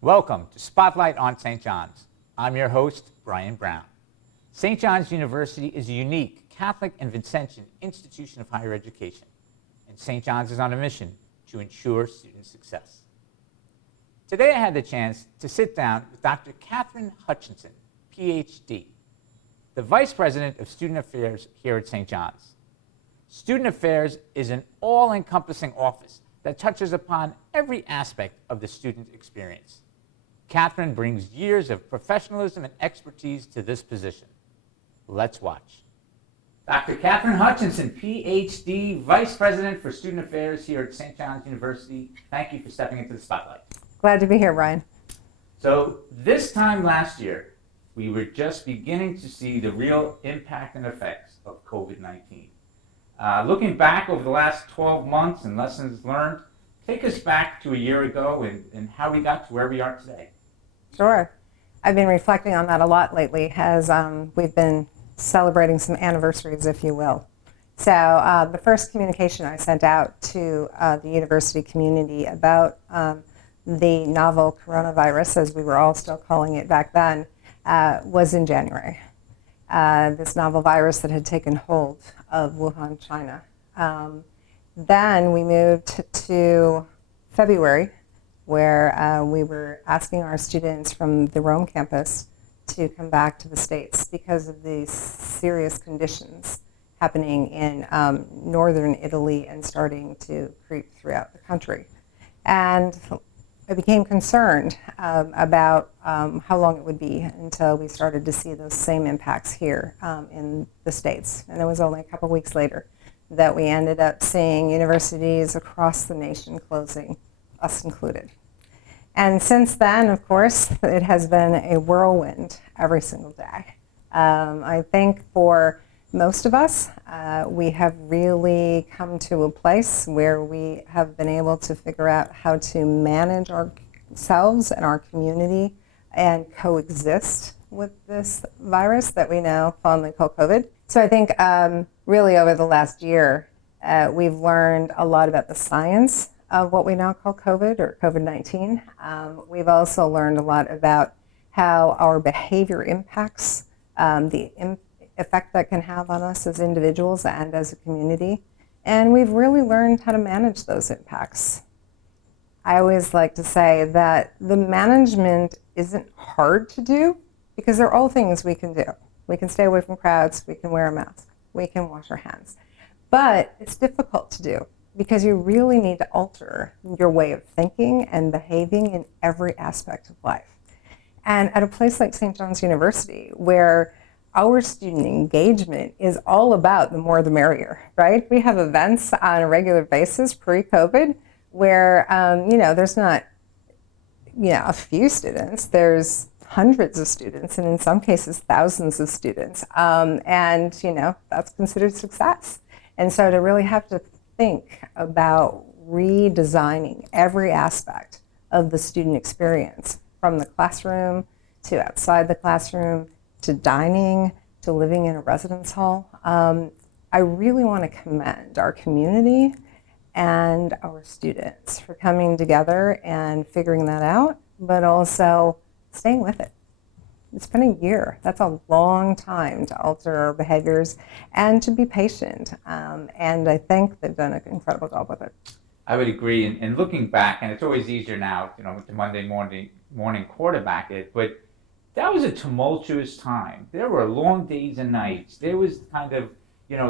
Welcome to Spotlight on St. John's. I'm your host, Brian Brown. St. John's University is a unique Catholic and Vincentian institution of higher education, and St. John's is on a mission to ensure student success. Today I had the chance to sit down with Dr. Kathryn Hutchinson, Ph.D., the Vice President of Student Affairs here at St. John's. Student Affairs is an all-encompassing office that touches upon every aspect of the student experience. Kathryn brings years of professionalism and expertise to this position. Let's watch. Dr. Kathryn Hutchinson, Ph.D., Vice President for Student Affairs here at St. John's University. Thank you for stepping into the spotlight. Glad to be here, Brian. So this time last year, we were just beginning to see the real impact and effects of COVID-19. Looking back over the last 12 months and lessons learned, take us back to a year ago and how we got to where we are today. Sure. I've been reflecting on that a lot lately as we've been celebrating some anniversaries, if you will. So the first communication I sent out to the university community about the novel coronavirus, as we were all still calling it back then, was in January. This novel virus that had taken hold of Wuhan, China. Then we moved to February, where we were asking our students from the Rome campus to come back to the States because of the serious conditions happening in northern Italy and starting to creep throughout the country. And I became concerned about how long it would be until we started to see those same impacts here in the States. And it was only a couple weeks later that we ended up seeing universities across the nation closing, us included. And since then, of course, it has been a whirlwind every single day. I think for most of us, we have really come to a place where we have been able to figure out how to manage ourselves and our community and coexist with this virus that we now fondly call COVID. So I think really over the last year, we've learned a lot about the science of what we now call COVID or COVID-19. We've also learned a lot about how our behavior impacts the effect that can have on us as individuals and as a community. And we've really learned how to manage those impacts. I always like to say that the management isn't hard to do because they're all things we can do. We can stay away from crowds, we can wear a mask, we can wash our hands. But it's difficult to do because you really need to alter your way of thinking and behaving in every aspect of life. And at a place like St. John's University, where our student engagement is all about the more the merrier, right? We have events on a regular basis pre-COVID where, there's not, a few students, there's hundreds of students, and in some cases, thousands of students. And that's considered success. And so to really have to think about redesigning every aspect of the student experience, from the classroom to outside the classroom, to dining, to living in a residence hall. I really want to commend our community and our students for coming together and figuring that out, but also staying with it. It's been a year. That's a long time to alter our behaviors and to be patient. And I think they've done an incredible job with it. I would agree. And looking back, and it's always easier now, with the Monday morning quarterback it, but that was a tumultuous time. There were long days and nights. There was kind of,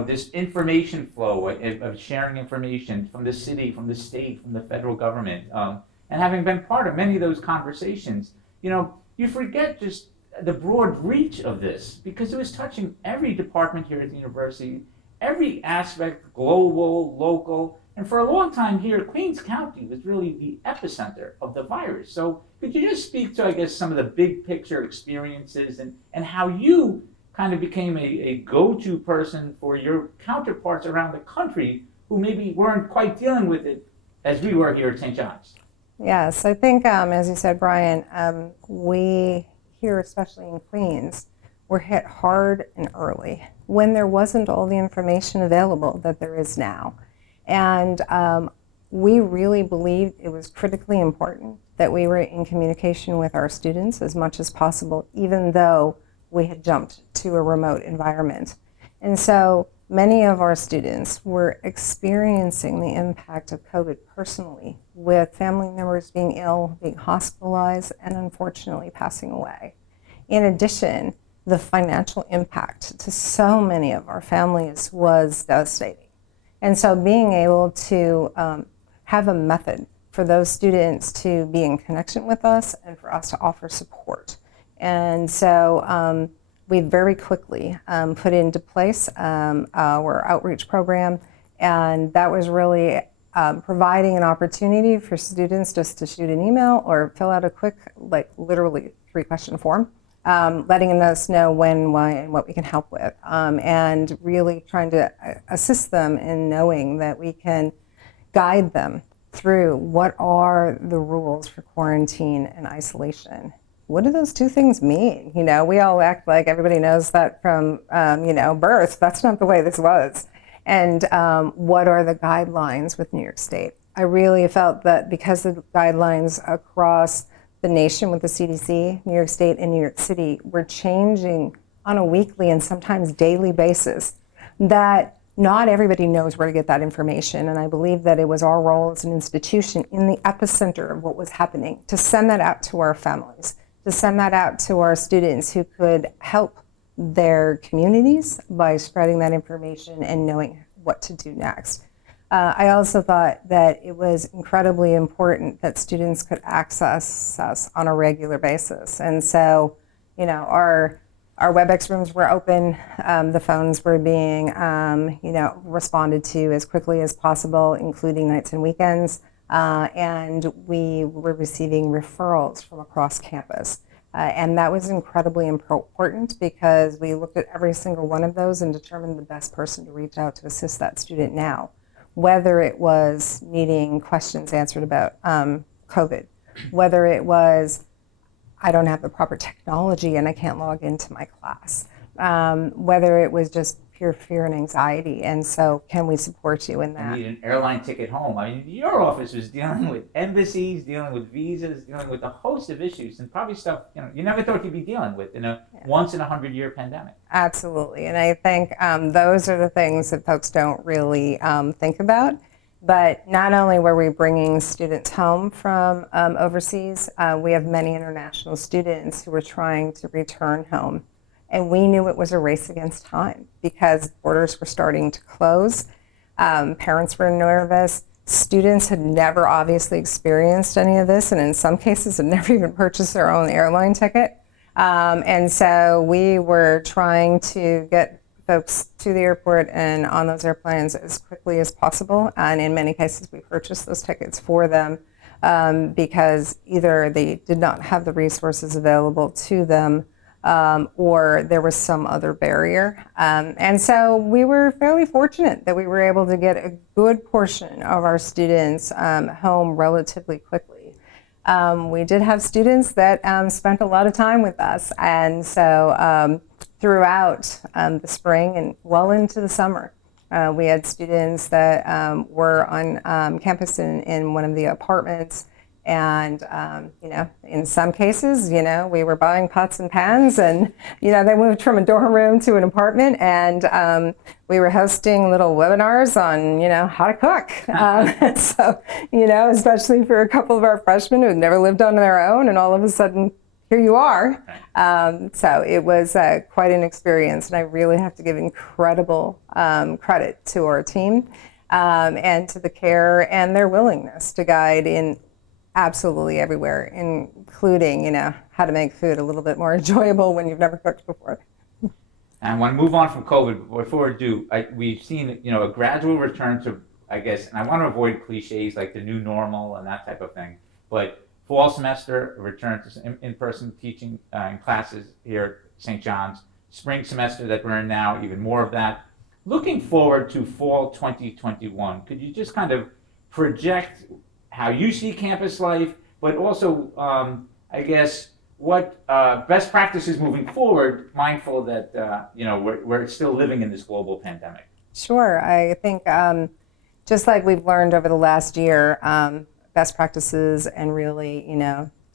this information flow of sharing information from the city, from the state, from the federal government. And having been part of many of those conversations, you forget just the broad reach of this because it was touching every department here at the university, every aspect, global, local. And for a long time here, Queens County was really the epicenter of the virus. So could you just speak to, I guess, some of the big picture experiences and how you kind of became a go-to person for your counterparts around the country who maybe weren't quite dealing with it as we were here at St. John's? Yes, I think, as you said, Brian, we here, especially in Queens, were hit hard and early when there wasn't all the information available that there is now. And we really believed it was critically important that we were in communication with our students as much as possible, even though we had jumped to a remote environment. And so many of our students were experiencing the impact of COVID personally, with family members being ill, being hospitalized, and unfortunately passing away. In addition, the financial impact to so many of our families was devastating. And so being able to have a method for those students to be in connection with us and for us to offer support. And so we very quickly put into place our outreach program, and that was really providing an opportunity for students just to shoot an email or fill out a quick, like literally 3-question form, letting us know when, why, and what we can help with, and really trying to assist them in knowing that we can guide them through what are the rules for quarantine and isolation. What do those two things mean? You know, we all act like everybody knows that from, birth. That's not the way this was. And what are the guidelines with New York State? I really felt that because of the guidelines across the nation with the CDC, New York State and New York City were changing on a weekly and sometimes daily basis, that not everybody knows where to get that information. And I believe that it was our role as an institution in the epicenter of what was happening to send that out to our families, to send that out to our students who could help their communities by spreading that information and knowing what to do next. I also thought that it was incredibly important that students could access us on a regular basis. And so, our WebEx rooms were open, the phones were being, responded to as quickly as possible, including nights and weekends. And we were receiving referrals from across campus. And that was incredibly important because we looked at every single one of those and determined the best person to reach out to assist that student now, whether it was needing questions answered about COVID, whether it was, I don't have the proper technology and I can't log into my class, whether it was just pure fear and anxiety, and so can we support you in that? I need an airline ticket home. I mean, your office was dealing with embassies, dealing with visas, dealing with a host of issues, and probably stuff you never thought you'd be dealing with in a once in 100-year pandemic. Absolutely, and I think those are the things that folks don't really think about. But not only were we bringing students home from overseas, we have many international students who were trying to return home. And we knew it was a race against time because borders were starting to close. Parents were nervous. Students had never obviously experienced any of this, and in some cases had never even purchased their own airline ticket. And so we were trying to get folks to the airport and on those airplanes as quickly as possible. And in many cases, we purchased those tickets for them because either they did not have the resources available to them, or there was some other barrier. And so we were fairly fortunate that we were able to get a good portion of our students home relatively quickly. We did have students that spent a lot of time with us, and so throughout the spring and well into the summer, we had students that were on campus in one of the apartments. And, in some cases, we were buying pots and pans and, they moved from a dorm room to an apartment, and we were hosting little webinars on, how to cook. So, especially for a couple of our freshmen who had never lived on their own, and all of a sudden, here you are. So it was quite an experience, and I really have to give incredible credit to our team and to the care and their willingness to guide in absolutely everywhere, including, how to make food a little bit more enjoyable when you've never cooked before. And I want to move on from COVID. Before we do, we've seen, a gradual return to, I guess, and I want to avoid cliches like the new normal and that type of thing, but fall semester, a return to in-person teaching in classes here at St. John's. Spring semester that we're in now, even more of that. Looking forward to fall 2021, could you just kind of project how you see campus life, but also, I guess, what best practices moving forward, mindful that, we're still living in this global pandemic? Sure. I think just like we've learned over the last year best practices and really,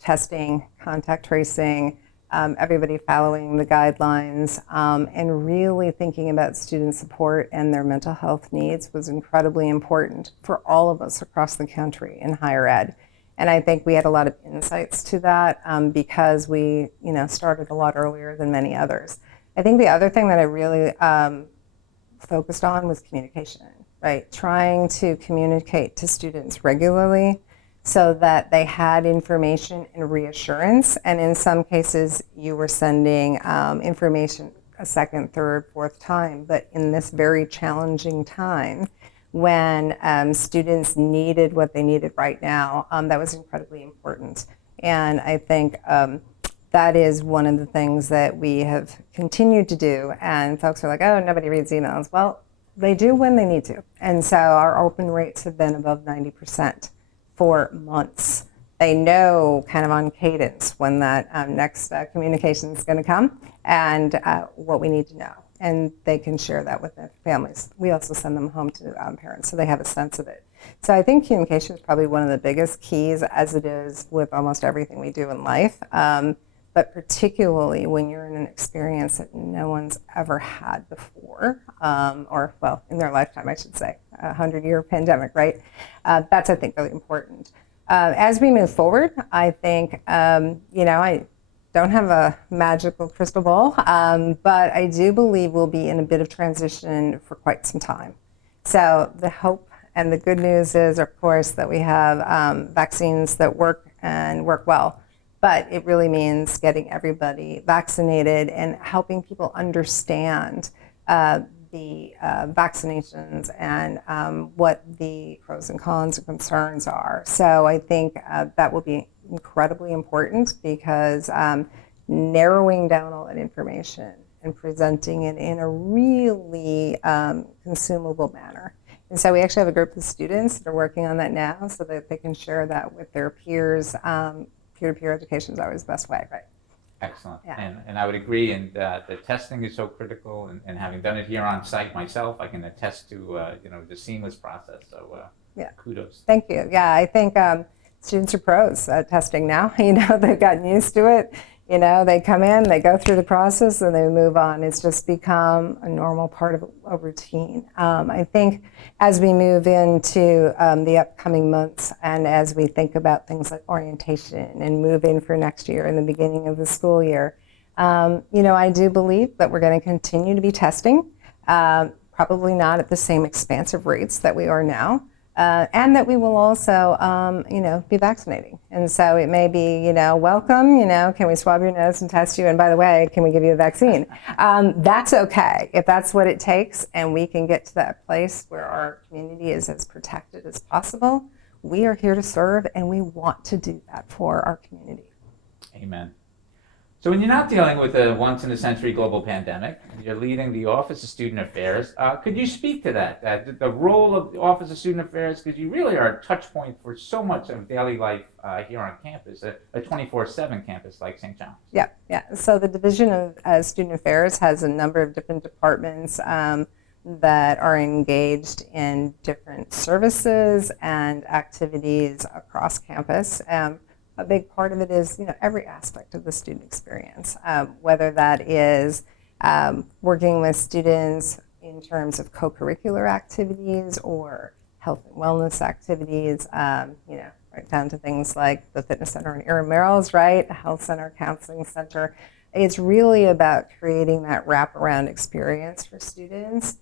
testing, contact tracing, everybody following the guidelines, and really thinking about student support and their mental health needs was incredibly important for all of us across the country in higher ed. And I think we had a lot of insights to that because we, started a lot earlier than many others. I think the other thing that I really focused on was communication, right? Trying to communicate to students regularly so that they had information and reassurance. And in some cases, you were sending information a second, third, fourth time. But in this very challenging time, when students needed what they needed right now, that was incredibly important. And I think that is one of the things that we have continued to do. And folks are like, oh, nobody reads emails. Well, they do when they need to. And so our open rates have been above 90% for months. They know kind of on cadence when that next communication is going to come and what we need to know. And they can share that with their families. We also send them home to parents so they have a sense of it. So I think communication is probably one of the biggest keys, as it is with almost everything we do in life. But particularly when you're in an experience that no one's ever had before, or well, in their lifetime, I should say, 100-year pandemic, right? That's, I think, really important. As we move forward, I think, I don't have a magical crystal ball, but I do believe we'll be in a bit of transition for quite some time. So the hope and the good news is, of course, that we have vaccines that work and work well. But it really means getting everybody vaccinated and helping people understand the vaccinations and what the pros and cons and concerns are. So I think that will be incredibly important because narrowing down all that information and presenting it in a really consumable manner. And so we actually have a group of students that are working on that now so that they can share that with their peers. Peer-to-peer education is always the best way, right? Excellent. Yeah. And I would agree. And the testing is so critical. And having done it here on site myself, I can attest to the seamless process. So yeah. Kudos. Thank you. Yeah, I think students are pros at testing now. They've gotten used to it. They come in, they go through the process, and they move on. It's just become a normal part of a routine. I think as we move into the upcoming months and as we think about things like orientation and move in for next year and the beginning of the school year, I do believe that we're going to continue to be testing, probably not at the same expansive rates that we are now. And that we will also, be vaccinating. And so it may be, welcome, can we swab your nose and test you? And by the way, can we give you a vaccine? That's okay if that's what it takes and we can get to that place where our community is as protected as possible. We are here to serve and we want to do that for our community. Amen. So when you're not dealing with a once-in-a-century global pandemic, you're leading the Office of Student Affairs. Could you speak to that, the role of the Office of Student Affairs? Because you really are a touch point for so much of daily life here on campus, a 24/7 campus like St. John's. Yeah. So the Division of Student Affairs has a number of different departments that are engaged in different services and activities across campus. A big part of it is, every aspect of the student experience, whether that is working with students in terms of co-curricular activities or health and wellness activities, right down to things like the fitness center in intramurals, right? A health center, counseling center. It's really about creating that wraparound experience for students.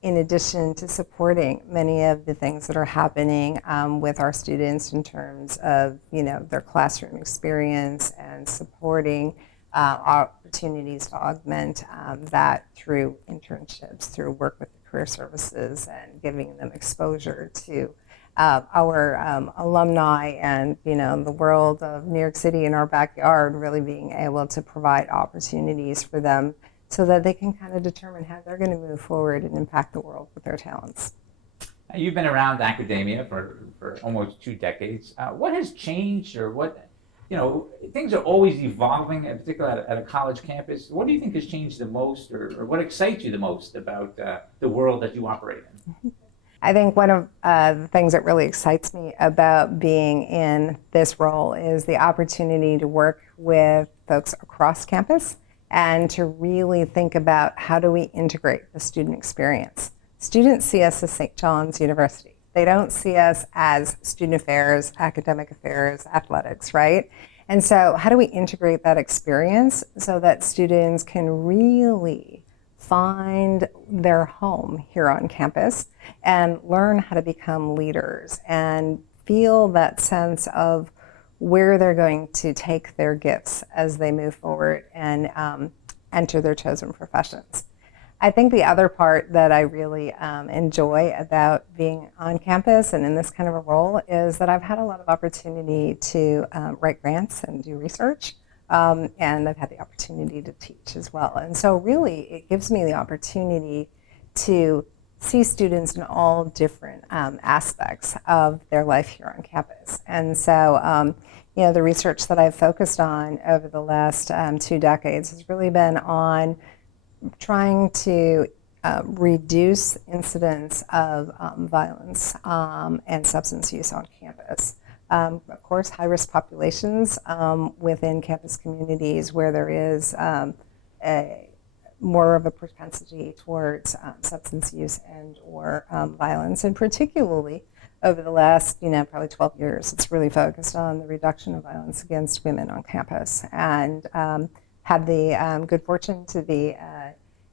In addition to supporting many of the things that are happening with our students in terms of, their classroom experience and supporting opportunities to augment that through internships, through work with the career services and giving them exposure to our alumni and, the world of New York City in our backyard, really being able to provide opportunities for them so that they can kind of determine how they're going to move forward and impact the world with their talents. You've been around academia for almost 2 decades. What has changed, or what, things are always evolving, particularly at a college campus. What do you think has changed the most, or what excites you the most about the world that you operate in? I think one of the things that really excites me about being in this role is the opportunity to work with folks across campus and to really think about how do we integrate the student experience. Students see us as St. John's University. They don't see us as student affairs, academic affairs, athletics, right? And so how do we integrate that experience so that students can really find their home here on campus and learn how to become leaders and feel that sense of where they're going to take their gifts as they move forward and enter their chosen professions. I think the other part that I really enjoy about being on campus and in this kind of a role is that I've had a lot of opportunity to write grants and do research. And I've had the opportunity to teach as well. And so really it gives me the opportunity to see students in all different aspects of their life here on campus. And so, the research that I've focused on over the last 2 decades has really been on trying to reduce incidents of violence and substance use on campus. Of course, high-risk populations within campus communities where there is more of a propensity towards substance use and or violence, and particularly over the last, probably 12 years, it's really focused on the reduction of violence against women on campus, and had the good fortune to be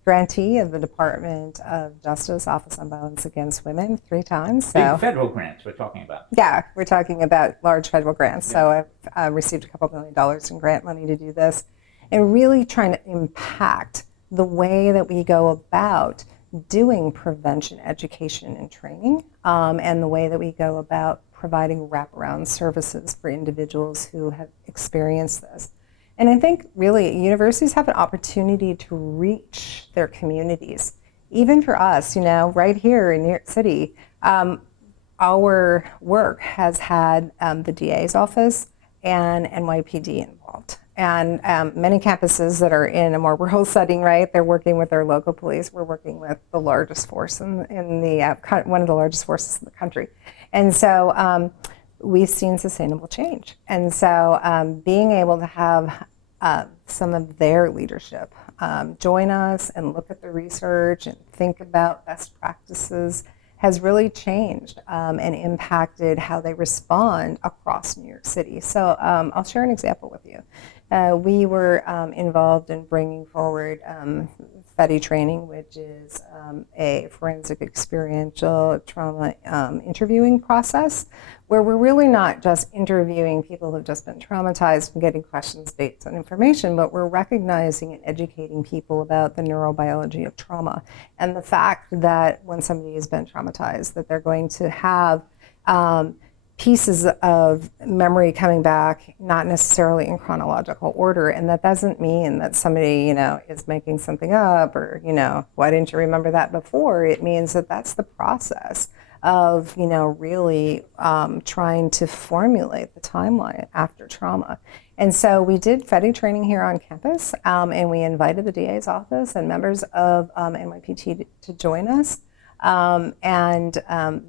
grantee of the Department of Justice Office on Violence Against Women 3 times. So, big federal grants we're talking about. Yeah, we're talking about large federal grants. Yeah. So I've received a couple $1 million in grant money to do this, and really trying to impact the way that we go about doing prevention education and training, and the way that we go about providing wraparound services for individuals who have experienced this. And I think really universities have an opportunity to reach their communities. Even for us, right here in New York City, our work has had the DA's office and NYPD involved. And many campuses that are in a more rural setting, right, they're working with their local police. We're working with the largest force in the one of the largest forces in the country. And so we've seen sustainable change. And so being able to have some of their leadership join us and look at the research and think about best practices has really changed and impacted how they respond across New York City. So I'll share an example with you. We were involved in bringing forward Ph.D. training, which is a forensic experiential trauma interviewing process, where we're really not just interviewing people who've just been traumatized and getting questions, dates, and information, but we're recognizing and educating people about the neurobiology of trauma and the fact that when somebody has been traumatized, that they're going to have pieces of memory coming back, not necessarily in chronological order, and that doesn't mean that somebody, is making something up or, why didn't you remember that before? It means that that's the process of, really trying to formulate the timeline after trauma. And so we did Ph.D. training here on campus, and we invited the DA's office and members of NYPD to join us. And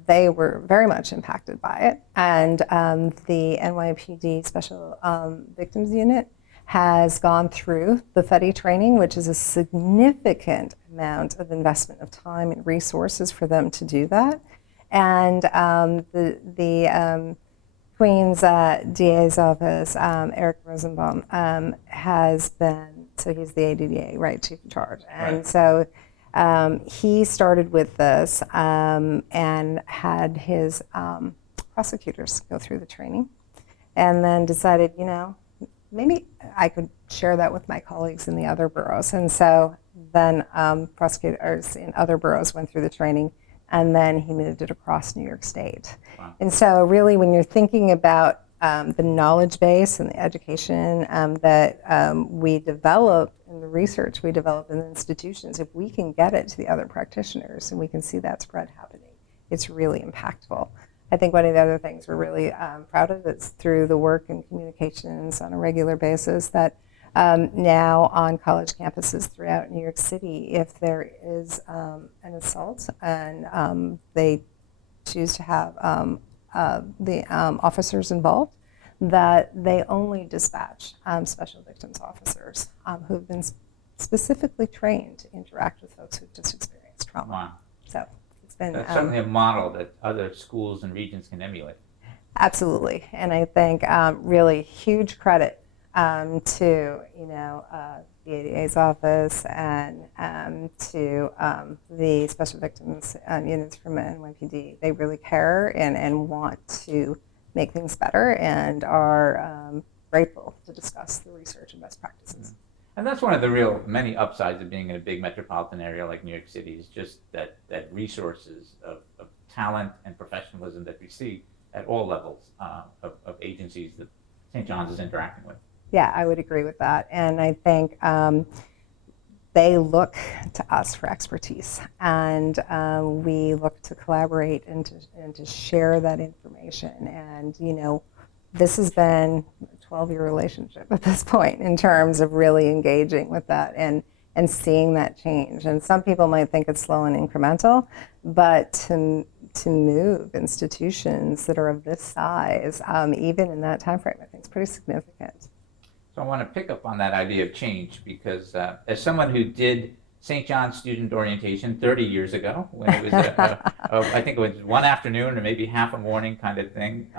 they were very much impacted by it. And the NYPD Special Victims Unit has gone through the Ph.D. training, which is a significant amount of investment of time and resources for them to do that. And the Queen's DA's office, Eric Rosenbaum, has been, so he's the ADDA, right, chief in charge. And so he started with this and had his prosecutors go through the training, and then decided, maybe I could share that with my colleagues in the other boroughs. And so then prosecutors in other boroughs went through the training, and then he moved it across New York State. Wow. And so really when you're thinking about the knowledge base and the education that we develop in the research we develop in the institutions, if we can get it to the other practitioners and we can see that spread happening, it's really impactful. I think one of the other things we're really proud of is through the work in communications on a regular basis that now on college campuses throughout New York City, if there is an assault and they choose to have the officers involved, that they only dispatch special victims officers who've been specifically trained to interact with folks who've just experienced trauma. Wow. So it's been That's certainly a model that other schools and regions can emulate. absolutely, and I think really huge credit to the ADA's office and to the special victims units from NYPD. They really care and want to make things better and are grateful to discuss the research and best practices. And that's one of the real many upsides of being in a big metropolitan area like New York City, is just that resources of talent and professionalism that we see at all levels of agencies that St. John's is interacting with. Yeah, I would agree with that. And I think they look to us for expertise, and we look to collaborate and to share that information. And, this has been a 12-year relationship at this point in terms of really engaging with that and seeing that change. And some people might think it's slow and incremental, but to move institutions that are of this size, even in that time frame, I think is pretty significant. So I want to pick up on that idea of change, because as someone who did St. John's student orientation 30 years ago, when it was, I think it was one afternoon or maybe half a morning kind of thing,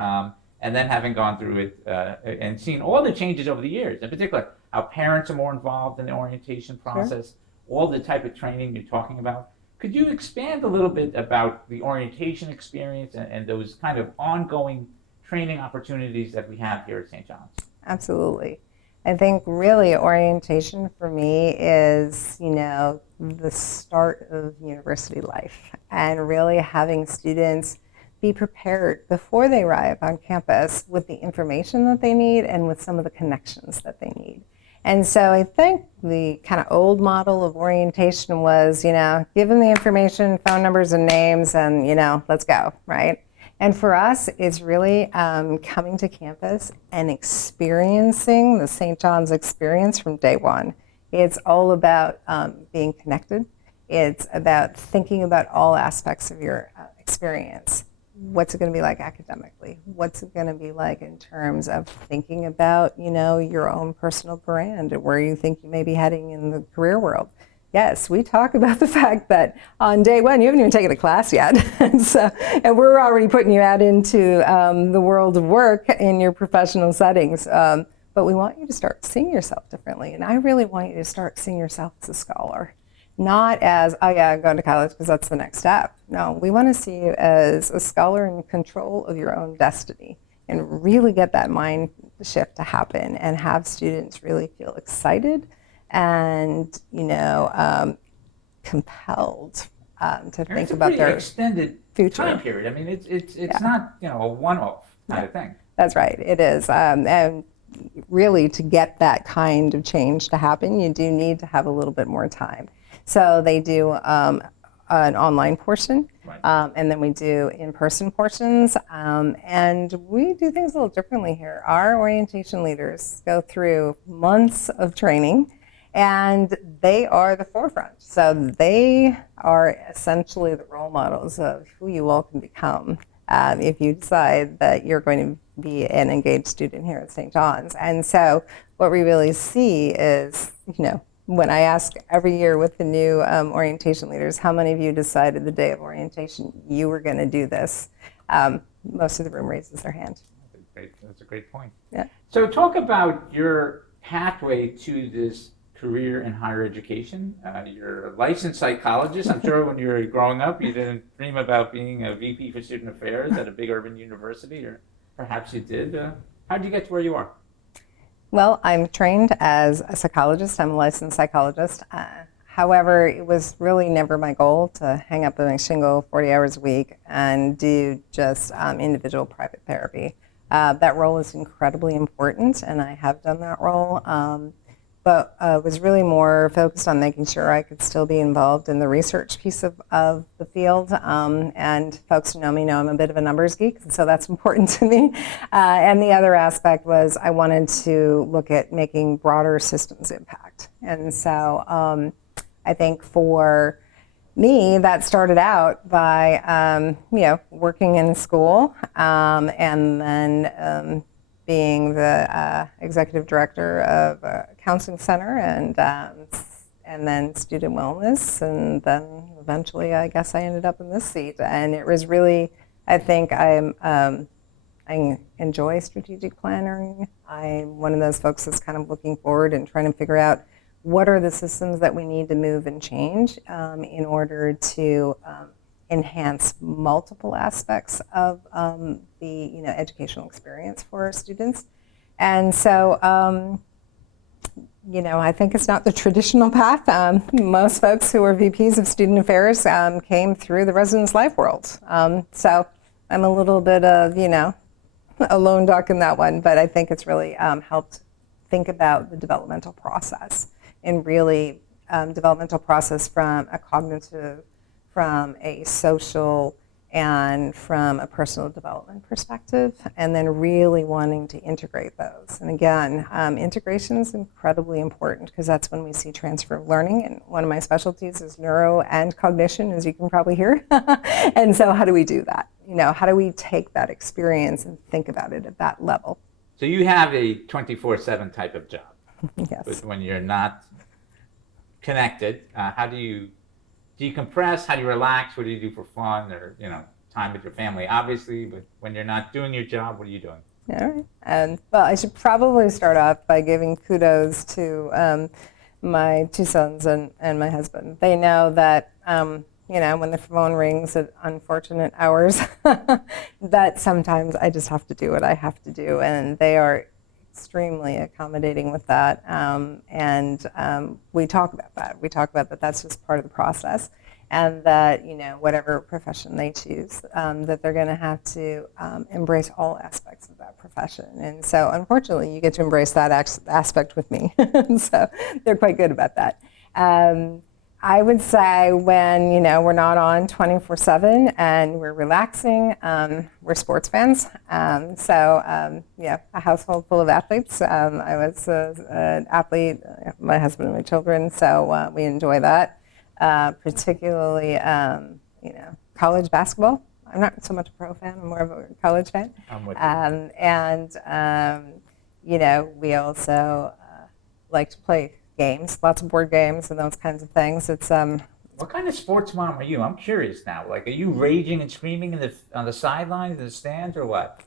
and then having gone through it and seen all the changes over the years, in particular how parents are more involved in the orientation process, all the type of training you're talking about. Could you expand a little bit about the orientation experience and those kind of ongoing training opportunities that we have here at St. John's? Absolutely. I think really orientation for me is, the start of university life, and really having students be prepared before they arrive on campus with the information that they need and with some of the connections that they need. And so I think the kind of old model of orientation was, give them the information, phone numbers and names, and, let's go, right? And for us, it's really coming to campus and experiencing the St. John's experience from day one. It's all about being connected. It's about thinking about all aspects of your experience. What's it going to be like academically? What's it going to be like in terms of thinking about, your own personal brand and where you think you may be heading in the career world? Yes, we talk about the fact that on day one, you haven't even taken a class yet. and we're already putting you out into the world of work in your professional settings. But we want you to start seeing yourself differently. And I really want you to start seeing yourself as a scholar. Not as, oh yeah, I'm going to college because that's the next step. No, we want to see you as a scholar in control of your own destiny and really get that mind shift to happen and have students really feel excited and, compelled to think about their extended future. Time period. I mean, it's not, a one-off kind of thing. That's right, it is. And really to get that kind of change to happen, you do need to have a little bit more time. So they do an online portion, Right. and then we do in-person portions, and we do things a little differently here. Our orientation leaders go through months of training, and they are the forefront. So they are essentially the role models of who you all can become if you decide that you're going to be an engaged student here at St. John's. And so what we really see is, when I ask every year with the new orientation leaders, how many of you decided the day of orientation you were going to do this? Most of the room raises their hand. That's a great point. Yeah. So talk about your pathway to this career in higher education. You're a licensed psychologist. I'm sure when you were growing up, you didn't dream about being a VP for student affairs at a big urban university, or perhaps you did. How did you get to where you are? Well, I'm trained as a psychologist. I'm a licensed psychologist. However, it was really never my goal to hang up on a shingle 40 hours a week and do just individual private therapy. That role is incredibly important, and I have done that role. But was really more focused on making sure I could still be involved in the research piece of the field. And folks who know me know I'm a bit of a numbers geek, so that's important to me. And the other aspect was I wanted to look at making broader systems impact. And so I think for me, that started out by, working in school, and then being the executive director of a counseling center, and then student wellness, and then eventually, I guess I ended up in this seat. And it was really, I think I enjoy strategic planning. I'm one of those folks that's kind of looking forward and trying to figure out what are the systems that we need to move and change in order to enhance multiple aspects of the educational experience for our students. And so, I think it's not the traditional path. Most folks who are VPs of student affairs came through the residence life world. So I'm a little bit of, a lone duck in that one, but I think it's really helped think about the developmental process, and really developmental process from a cognitive, from a social, and from a personal development perspective, and then really wanting to integrate those. And again, integration is incredibly important because that's when we see transfer of learning, and one of my specialties is neuro and cognition, as you can probably hear. And so how do we do that? How do we take that experience and think about it at that level? So you have a 24/7 type of job. Yes. But when you're not connected, how do you decompress? How do you relax? What do you do for fun, or time with your family? Obviously, but when you're not doing your job, what are you doing? All right. Well, I should probably start off by giving kudos to my two sons and my husband. They know that when the phone rings at unfortunate hours, that sometimes I just have to do what I have to do, and they are extremely accommodating with that, and we talk about that. We talk about that that's just part of the process, and that whatever profession they choose, that they're going to have to embrace all aspects of that profession. And so unfortunately you get to embrace that aspect with me. So they're quite good about that. I would say when we're not on 24/7 and we're relaxing, we're sports fans. A household full of athletes. I was an athlete, my husband and my children, so we enjoy that. Particularly, college basketball. I'm not so much a pro fan; I'm more of a college fan. I'm with you. We also like to play games, lots of board games and those kinds of things. It's What kind of sports mom are you? I'm curious now. Like, are you raging and screaming on the sidelines, in the stands, or what?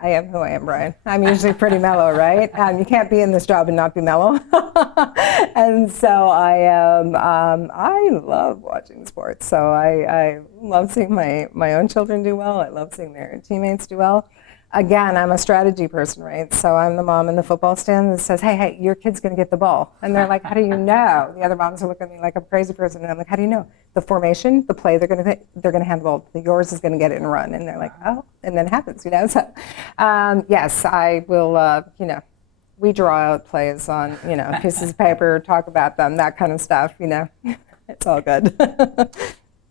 I am who I am, Brian. I'm usually pretty mellow, right? You can't be in this job and not be mellow. And so I love watching sports. So I love seeing my own children do well. I love seeing their teammates do well. Again, I'm a strategy person, right? So I'm the mom in the football stand that says, hey, your kid's going to get the ball. And they're like, how do you know? The other moms are looking at me like I'm a crazy person. And I'm like, how do you know? The formation, the play, they're going to hand the ball. Yours is going to get it and run. And they're like, oh, and then it happens, So, yes, I will, we draw out plays on, pieces of paper, talk about them, that kind of stuff, It's all good.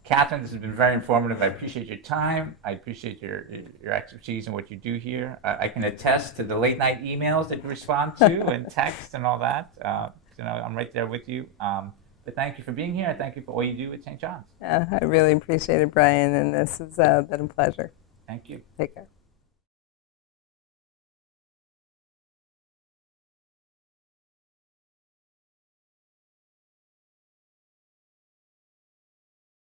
Kathryn, this has been very informative. I appreciate your time. I appreciate your expertise and what you do here. I can attest to the late night emails that you respond to and text and all that. I'm right there with you. But thank you for being here. Thank you for all you do at St. John's. I really appreciate it, Brian, and this has been a pleasure. Thank you. Take care.